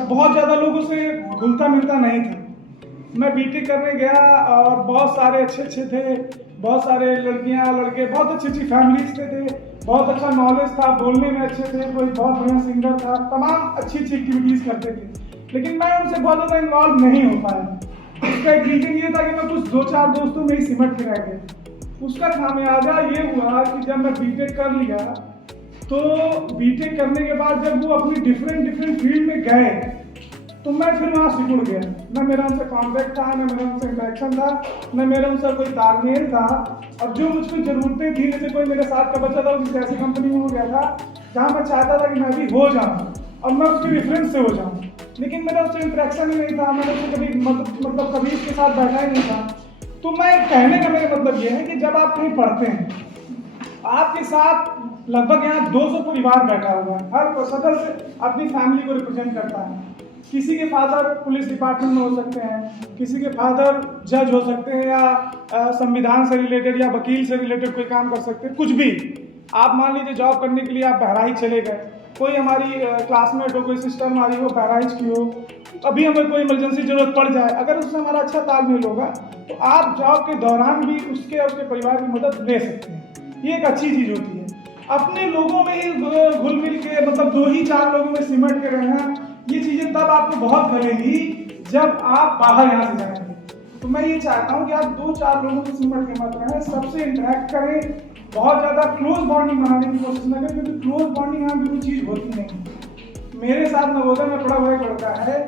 बहुत ज़्यादा लोगों से घुलता मिलता नहीं था। मैं बीटेक करने गया और बहुत सारे अच्छे थे, बहुत सारे लड़कियां लड़के, बहुत अच्छी फैमिलीज थे, बहुत अच्छा नॉलेज था, बोलने में अच्छे थे, कोई बहुत बढ़िया सिंगर था, तमाम अच्छी एक्टिविटीज़ करते थे, लेकिन मैं उनसे बहुत ज़्यादा इन्वॉल्व नहीं हो पाया। उसका एक रीज़न ये था कि मैं कुछ 2-4 दोस्तों में ही सिमट के रह गया। उसका खामियाजा ये हुआ कि जब मैं बीटेक कर लिया तो बीटेक करने के बाद जब वो अपनी डिफरेंट फील्ड में गए तो मैं फिर वहाँ सिकुड़ गया। न मेरा उनसे कॉन्टैक्ट था, न मेरा उनसे इंटरेक्शन था, न मेरा उनसे कोई तालमेल था। और जो मुझको ज़रूरतें थी, जैसे कोई मेरे साथ का बच्चा था, उसकी ऐसी कंपनी में हो गया था जहाँ मैं चाहता था कि मैं भी हो जाऊँ और मैं उसके रेफरेंस से हो जाऊँ, लेकिन मेरा उससे इंटरेक्शन ही नहीं था, मैंने उससे कभी मतलब कभी उसके साथ बैठा ही नहीं था। तो मैं कहने का मेरा मतलब ये है कि जब आप कहीं पढ़ते हैं, आपके साथ लगभग यहाँ 200 परिवार बैठा हुआ है, हर सदस्य अपनी फैमिली को रिप्रेजेंट करता है। किसी के फादर पुलिस डिपार्टमेंट में हो सकते हैं, किसी के फादर जज हो सकते हैं, या संविधान से रिलेटेड या वकील से रिलेटेड कोई काम कर सकते हैं, कुछ भी। आप मान लीजिए जॉब करने के लिए आप बहराइच चले गए, कोई हमारी क्लासमेट हो, कोई सिस्टर हमारी हो बहराइच की हो, अभी हमें कोई इमरजेंसी जरूरत पड़ जाए, अगर उससे हमारा अच्छा तालमेल होगा तो आप जॉब के दौरान भी उसके और उसके परिवार की मदद ले सकते हैं। ये एक अच्छी चीज़ होती है। अपने लोगों में ही घुल मिल के, मतलब 2-4 लोगों में सिमट के रहना, ये चीज़ें तब आपको बहुत करेंगी जब आप बाहर यहाँ से जाएंगे। तो मैं ये चाहता हूँ कि आप 2-4 लोगों से सिमट के मत रहें, सबसे इंटरेक्ट करें, बहुत ज़्यादा क्लोज बॉन्डिंग बनाने की कोशिश न करें, क्योंकि क्लोज बॉन्डिंग यहाँ भी कोई चीज़ होती नहीं। मेरे साथ नवोदय में पढ़ा हुआ एक लड़का है,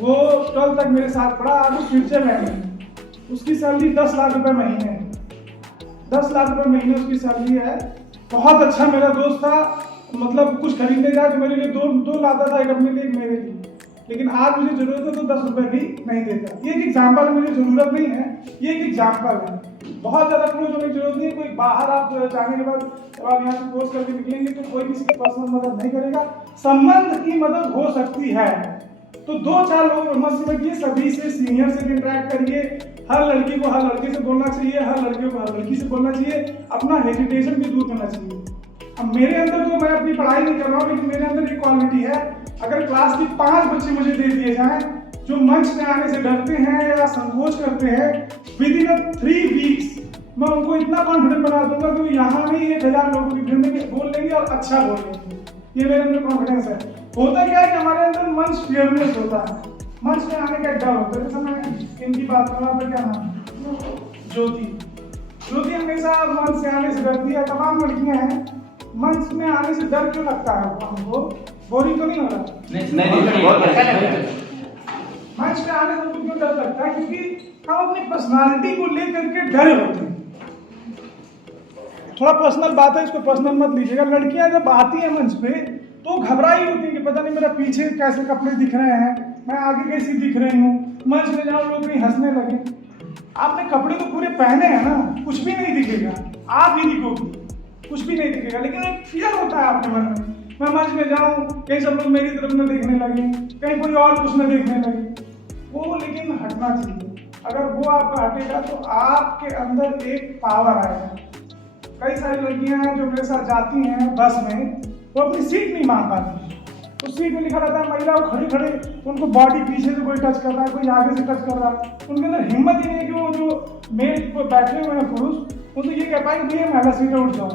वो 12 तक मेरे साथ पढ़ा, आज वो स्विट्जरलैंड में, उसकी सैलरी 10 लाख रुपये महीने है, 10 लाख रुपये महीने उसकी सैलरी है। बहुत अच्छा मेरा दोस्त था, मतलब कुछ खरीदने जाए तो मेरे लिए दो लाता था, एक अपने लिए एक मेरे लिए, लेकिन आज मुझे जरूरत है तो 10 रुपये भी नहीं देता। ये एक एग्जाम्पल है, मुझे जरूरत नहीं है, ये एक एग्जाम्पल है। बहुत ज़्यादा क्लोज होने की जरूरत नहीं है। कोई बाहर आप जाने के बाद आप यहाँ से कोर्स करके निकलेंगे तो कोई किसी की पर्सनल मदद नहीं करेगा, संबंध की मदद हो सकती है। तो 2-4 लोग मत समझिए, सभी से सीनियर से इंटरेक्ट करिए, हर लड़की को हर लड़के से बोलना चाहिए, हर लड़के को हर लड़की से बोलना चाहिए, अपना हेजिटेशन भी दूर करना चाहिए। अब मेरे अंदर तो, मैं अपनी पढ़ाई नहीं कर रहा हूँ, लेकिन मेरे अंदर एक क्वालिटी है, अगर क्लास की 5 बच्चे मुझे दे दिए जाएं जो मंच में आने से डरते हैं या संकोच करते हैं, विदिन 3 वीक्स मैं उनको इतना कॉन्फिडेंट बना दूंगा कि यहाँ नहीं 1000 लोगों की भीड़ में बोल लेंगे और अच्छा बोल लेंगे। ये मेरे अंदर कॉन्फिडेंस है। होता क्या है कि हमारे अंदर मंच फियरनेस होता है, मंच में आने का डर होता है। जैसे मैं इनकी बात कर रहा हूँ, क्या नाम, ज्योति हमेशा मंच से आने से डरती है। तमाम लड़कियां हैं, मंच में आने से डर क्यों लगता है हमको? बोरिंग तो नहीं हो रहा? नहीं। मंच में आने से हमको क्यों डर लगता है? क्योंकि हम अपनी पर्सनालिटी को लेकर के डरे होते हैं। थोड़ा पर्सनल बात है, इसको पर्सनल मत लीजिएगा। लड़कियां जब आती हैं मंच पे तो घबराई होती है कि पता नहीं मेरा पीछे कैसे कपड़े दिख रहे हैं, मैं आगे कैसी दिख रही हूँ, मंच में जाओ लोग कहीं हंसने लगे। आपने कपड़े तो पूरे पहने हैं ना, कुछ भी नहीं दिखेगा, आप ही दिखोगे, कुछ भी नहीं दिखेगा, लेकिन एक फियर होता है आपके मन में, मैं मंच में जाऊँ कहीं सब लोग मेरी तरफ न देखने लगे, कहीं कोई और कुछ न देखने लगे। वो लेकिन हटना चाहिए। अगर वो आपका हटेगा तो आपके अंदर एक पावर आएगा। कई सारी लड़कियां हैं जो मेरे साथ जाती हैं बस में, वो अपनी सीट नहीं मांग पाती। उस सीट में लिखा रहता है महिला, वो खड़े खड़े उनको बॉडी पीछे से कोई टच कर रहा है, कोई आगे से टच कर रहा है, उनके अंदर हिम्मत ही नहीं है कि वो जो मेज पर बैठे हुए हैं पुरुष, उनसे ये कह पाए कि भैया महिला सीट उठ जाओ।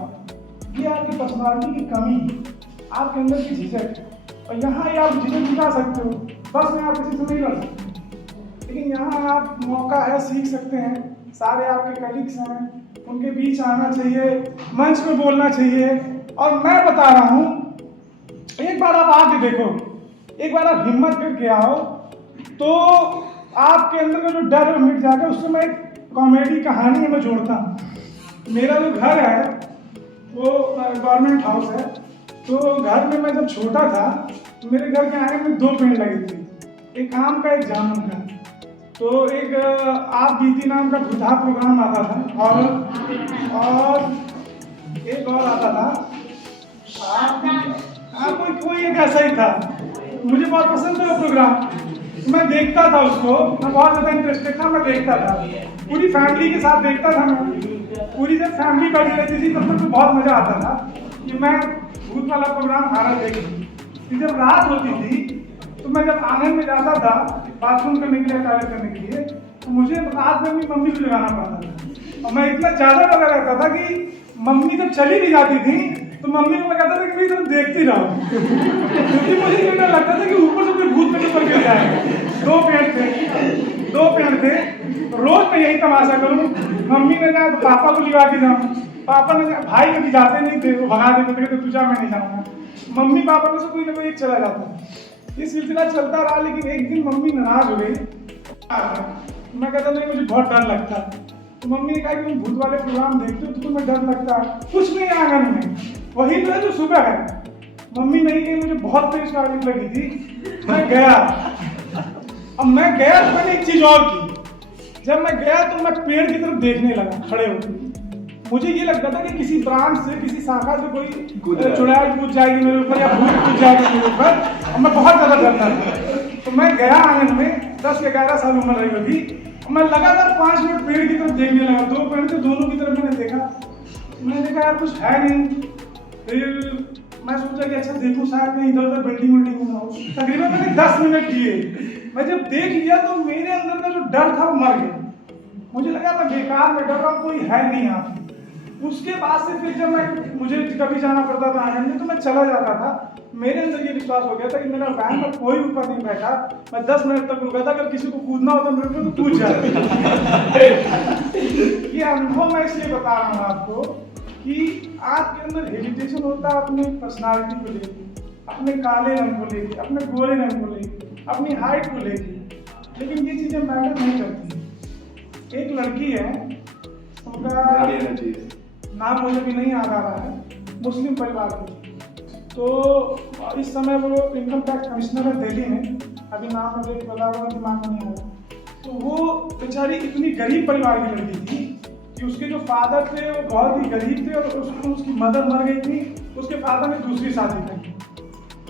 ये आपकी पर्सनालिटी की कमी है, आपके अंदर की झिझक है। और यहाँ ये आप झिझक दिखा सकते हो, बस में आप किसी से नहीं लड़ सकते, लेकिन यहाँ आप मौका है, सीख सकते हैं। सारे आपके कलीग्स हैं, उनके बीच आना चाहिए, मंच में बोलना चाहिए। और मैं बता रहा हूँ, एक बार आप आके देखो, एक बार आप हिम्मत करके आओ तो आपके अंदर का जो डर है मिट जाएगा। उससे मैं एक कॉमेडी कहानी में जोड़ता हूँ। मेरा जो घर है वो गवर्नमेंट हाउस है, तो घर में मैं जब छोटा था तो मेरे घर के आंगन में 2 पेड़ लगे थे, एक आम का, एक जामुन का। तो एक आप बीती नाम का भूता प्रोग्राम आता था, और एक और आता था कोई एक ऐसा ही था। मुझे बहुत पसंद था वो प्रोग्राम, मैं देखता था उसको, मैं बहुत ज़्यादा इंटरेस्टेड था, मैं देखता था, पूरी फैमिली के साथ देखता था। मैं पूरी जब फैमिली बैठी रहती थी तब तक तो बहुत मज़ा आता था कि मैं भूत वाला प्रोग्राम खाना देखती। जब रात होती थी तो मैं जब आंगन में जाता था बाथरूम करने के लिए, टॉयलेट करने के लिए, तो मुझे रात में अपनी मम्मी को जगाना पड़ता था। और मैं इतना ज़्यादा डरा रहता था कि मम्मी जब चली भी जाती थी तो मम्मी को मैं कहता था कि भाई तुम देखती रहो, क्योंकि मुझे ये डर लगता था कि ऊपर से कोई भूत मेरे ऊपर गिर जाएगा। 2 पेड़ थे, रोज मैं यही तमाशा करूँ, मम्मी ने कहा तो पापा को लिवा के जाऊँ, पापा ने कहा भाई कभी जाते नहीं थे, वो भगा देते थे, तो तू जा मैं नहीं जाऊँगा। मम्मी पापा में से कोई ना कोई एक चला जाता। ये सिलसिला चलता रहा, लेकिन एक दिन मम्मी नाराज हो गई। मैं कहता नहीं मुझे बहुत डर लगता है। तो मम्मी ने कहा कि तुम भूत वाले प्रोग्राम देखते हो तो तुम्हें डर लगता है। कुछ नहीं आंगन में, वही तो है जो सुबह है। मम्मी नहीं गई, मुझे बहुत तेज गाड़ी लगी थी। मैं गया, अब मैं गया तो मैंने एक चीज और की। जब मैं गया तो मैं पेड़ की तरफ देखने लगा खड़े होकर। मुझे ये लगता था कि किसी ब्रांच से, किसी शाखा से कोई चुड़ैल कूद जाएगी मेरे ऊपर या भूत कूद जाएगा मेरे ऊपर, और मैं बहुत ज्यादा डरता था। तो मैं गया आंगन में, 10-11 साल उम्र रही होगी, मैं लगातार 5 मिनट पेड़ की तरफ देखने लगा। 2 पेड़ थे, दोनों की तरफ मैंने देखा। मैंने देखा यार कुछ है नहीं। फिर मैं सोचा कि अच्छा देखूं शायद मैं इधर उधर बिल्डिंग ना हो। तकरीबन मैंने 10 मिनट दिए। मैं जब देख लिया तो मेरे अंदर का जो डर था वो मर गया। मुझे लगा मैं बेकार में डर रहा हूँ, कोई है नहीं यहाँ। उसके बाद से फिर जब मुझे कभी जाना पड़ता था आंगन में तो मैं चला जाता था। मेरे अंदर ये विश्वास हो गया था कि मेरा वैन पर कोई ऊपर नहीं बैठा। मैं 10 मिनट तक रुका था, अगर किसी को कूदना होता मेरे ऊपर तो कूद जाता। ये अनुभव मैं इसलिए बता रहा हूँ आपको कि आपके अंदर हेजिटेशन होता है अपनी पर्सनालिटी को लेकर, अपने काले रंग को लेकर, अपने गोरे रंग को लेकर, अपनी हाइट को लेकर, लेकिन ये चीजें मैटर नहीं करती। एक लड़की है, उनका नाम मुझे भी नहीं याद आ रहा है, मुस्लिम परिवार की। तो इस समय वो इनकम टैक्स कमिश्नर है दिल्ली में, अभी नाम मुझे बता रहा हूँ, दिमाग में नहीं आ रहा। तो वो बेचारी इतनी गरीब परिवार की लड़की थी कि उसके जो फादर थे वो बहुत ही गरीब थे, और उसकी मदर मर गई थी। उसके फादर ने दूसरी शादी की।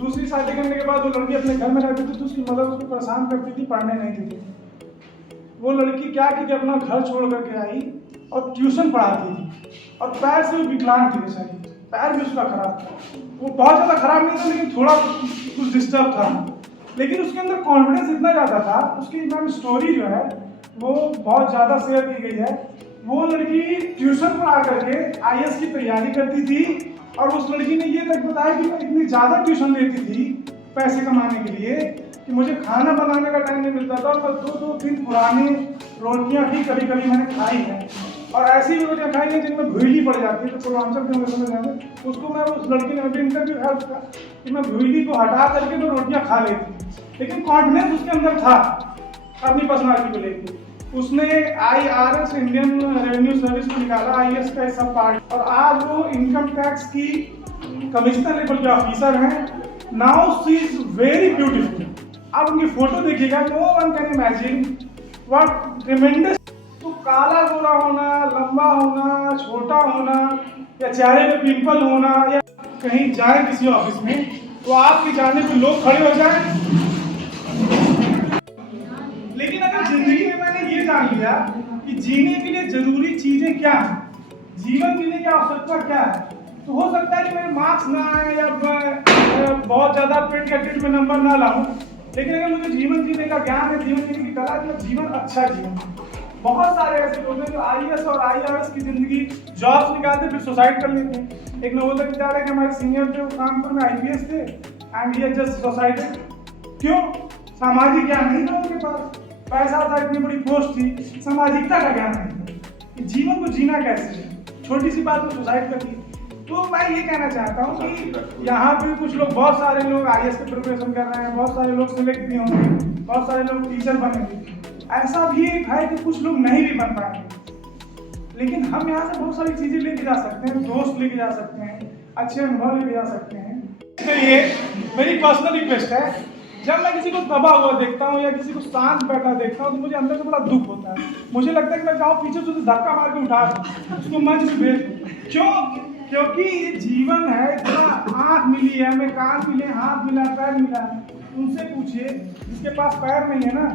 दूसरी शादी करने के बाद वो लड़की अपने घर में रहती थी, तो उसकी मदर उसको परेशान करती थी, पढ़ने नहीं देती थी। वो लड़की क्या की कि अपना घर छोड़ करके आई और ट्यूशन पढ़ाती थी, और पैर से वो विकलांग थी बेचारी, पैर भी उसका खराब था। वो बहुत ज़्यादा खराब नहीं था, लेकिन थोड़ा कुछ डिस्टर्ब था। लेकिन उसके अंदर कॉन्फिडेंस इतना ज़्यादा था। उसकी मैम स्टोरी जो है वो बहुत ज़्यादा शेयर की गई है। वो लड़की ट्यूशन पढ़ा करके IAS की तैयारी करती थी, और उस लड़की ने ये तक बताया कि मैं इतनी ज़्यादा ट्यूशन लेती थी पैसे कमाने के लिए कि मुझे खाना बनाने का टाइम नहीं मिलता था। और 2-3 पुरानी रोटियाँ भी कभी कभी मैंने खाई हैं, और ऐसी भी रोटियाँ खाई हैं जिनमें भूली पड़ जाती है। तो पूर्वांचल के अंदर समझ जाएंगे उसको। मैं उस लड़की ने अभी इंटरव्यू है उसका कि मैं भूली को हटा करके तो रोटियाँ खा लेती, लेकिन कॉन्फिडेंस उसके अंदर था अपनी पर्सनालिटी को लेकर। उसने IRS इंडियन रेवेन्यू सर्विस को निकाला, IAS का सब पार्ट, और आज वो इनकम टैक्स की कमिश्नर लेवल के ऑफिसर हैं। Now she is very beautiful. आप उनकी फोटो देखिएगा, no one can imagine what tremendous. तो काला गोरा होना, लंबा होना, छोटा होना, या चेहरे पे पिंपल होना, या कहीं जाए किसी ऑफिस में तो आपके जाने पे लोग खड़े हो जाए। लेकिन अगर जिंदगी में मैंने ये जान लिया कि जीने के लिए जरूरी चीजें क्या है, जीवन जीने की आवश्यकता क्या है, तो हो सकता है कि मेरे मार्क्स ना आए या मैं बहुत ज्यादा पेट कैटेट में नंबर ना लाऊं, लेकिन अगर मुझे जीवन जीने का ज्ञान है, जीवन जीने की कला, तो जीवन अच्छा जीवन। बहुत सारे ऐसे लोग हैं जो IAS और IRS की जिंदगी जॉब्स निकालते फिर सुसाइड कर लेते हैं। एक नवोदय विद्यालय के हमारे सीनियर थे, वो कानपुर में IPS थे, एंड ही जस्ट सुसाइडेड। क्यों? सामाजिक ज्ञान नहीं था उनके पास, पैसा था, इतनी बड़ी पोस्ट थी, सामाजिकता का ज्ञान नहीं था कि जीवन को जीना कैसे है। छोटी सी बात में सुसाइड कर दी। तो मैं ये कहना चाहता हूँ कि यहाँ पे कुछ लोग, बहुत सारे लोग IAS की प्रिपरेशन कर रहे हैं, बहुत सारे लोग सिलेक्ट भी होंगे, बहुत सारे लोग टीचर बनेंगे। ऐसा भी एक है कि कुछ लोग नहीं भी बन पाएंगे, लेकिन हम यहाँ से बहुत सारी चीजें लेके जा सकते हैं, दोस्त लेके जा सकते हैं, अच्छे अनुभव लेके जा सकते हैं। इसलिए मेरी पर्सनल रिक्वेस्ट है, जब मैं किसी को दबा हुआ देखता हूँ या किसी को शांत बैठा देखता हूँ तो मुझे अंदर से बड़ा दुख होता है। मुझे लगता है कि मैं जाऊँ पीछे से धक्का मार के उठा दूँ, उसको मंच से भेज दूँ। क्यों? क्योंकि ये जीवन है, इतना आँख मिली है हमें, कान मिले, हाथ मिला, पैर मिला। उनसे पूछिए जिसके पास पैर नहीं है ना,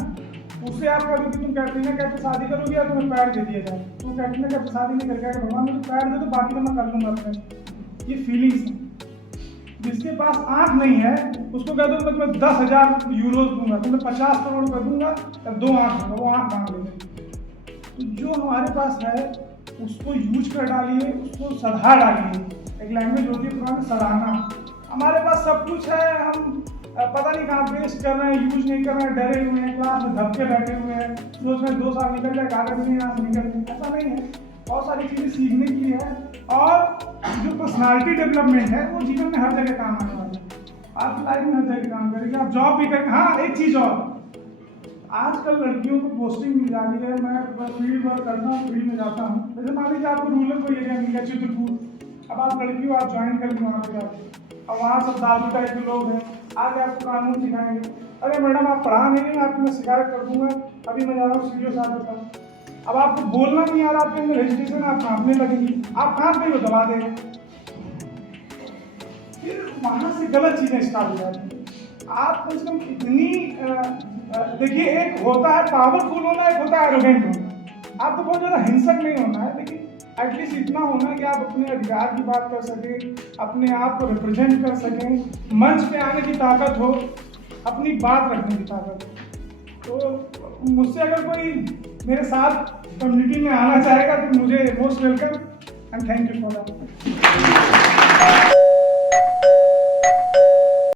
उससे आप कभी तुम कैटरीना कैफ से शादी करोगे या तुम्हें पैर दे दिया जाए, तुम कैटरीना कैफ से शादी नहीं करके भगवान मुझे पैर दे तो बाकी तो मैं कर लूँगा अपने। ये फीलिंग्स हैं। जिसके पास आंख नहीं है उसको कह दो मैं तुम्हें 10,000 यूरोज दूंगा, तुम्हें 50 करोड़ रुपये दूंगा या 2 आंख दूंगा, वो आंख मांग लेगा। तो जो हमारे पास है उसको यूज कर डालिए, उसको सराहा डालिए। एक लैंग्वेज होती है पुरानी सराहना। हमारे पास सब कुछ है, हम पता नहीं कहाँ वेस्ट कर रहे हैं, यूज नहीं कर रहे हैं, डरे हुए हैं, क्लास में धक्के बैठे हुए हैं, सोच रहे हैं 2 साल निकल जाए, कागज नहीं यहाँ से निकल जाए। ऐसा नहीं है, बहुत सारी चीज़ें सीखने की है। और जो पर्सनालिटी डेवलपमेंट है वो जीवन में हर जगह काम आने वाला है। आप लाइफ में हर जगह काम करेंगे, आप जॉब भी करेंगे। हाँ, एक चीज़ और, आजकल लड़कियों को पोस्टिंग मिल जा रही है। मैं फील्ड वर्क करता हूँ, फील्ड में जाता हूँ। जैसे मान लीजिए आपको रूरल कोई एरिया मिल गया, चित्रकूट, अब आप लड़की हो, आप ज्वाइन करके वहाँ पे जाते हैं। अब वहाँ सब दादू टाइप के लोग हैं, आगे आपको कानून सिखाएंगे। अरे मैडम आप पढ़ा नहीं है, आपको मैं शिकायत कर दूंगा, अभी मैं जा रहा हूँ सीडीओ साहब के पास। अब आपको बोलना नहीं आ रहा, आपके अंदर हेजिटेशन, आप कांपने लगेगी, आप कांप गई, वो दबा देंगे। फिर वहाँ से गलत चीज़ें स्टार्ट हो जाती हैं। आप कम से कम इतनी देखिए, एक होता है पावरफुल होना, एक होता है एरोगेंट होना। आपको बहुत ज़्यादा हिंसक नहीं होना है, लेकिन एटलीस्ट इतना होना कि आप अपने अधिकार की बात कर सकें, अपने आप को रिप्रेजेंट कर सकें, मंच पे आने की ताकत हो, अपनी बात रखने की ताकत हो। तो मुझसे अगर कोई मेरे साथ कम्युनिटी में आना चाहेगा तो मुझे most welcome and thank you for that.